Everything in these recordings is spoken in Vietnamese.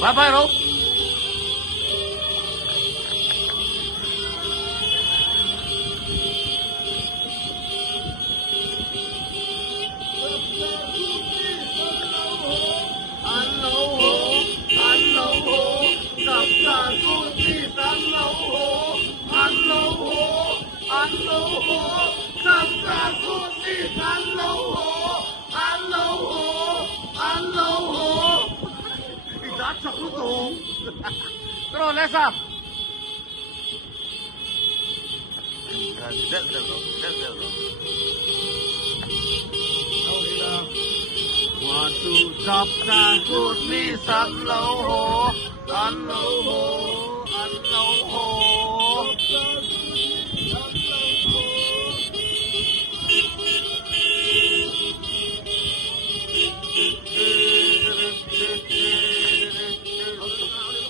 Bye bye rồi. Terus lesap. Waktu dap takut ni san lâu hồ, san lâu hồ, san lâu hồ.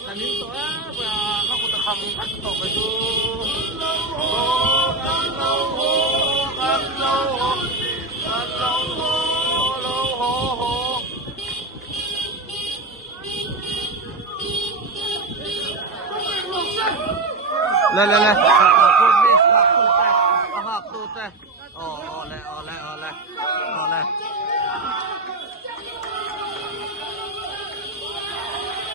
Anh đi tối á, và các cô ta không bắt tổ cái chú. Ăn lâu hồ, ăn lâu hồ, ăn lâu hồ, lâu hồ hồ. Lên lên lên. Học tụt đi, học tụt đây, học tụt đây. Ồ, lên, lên.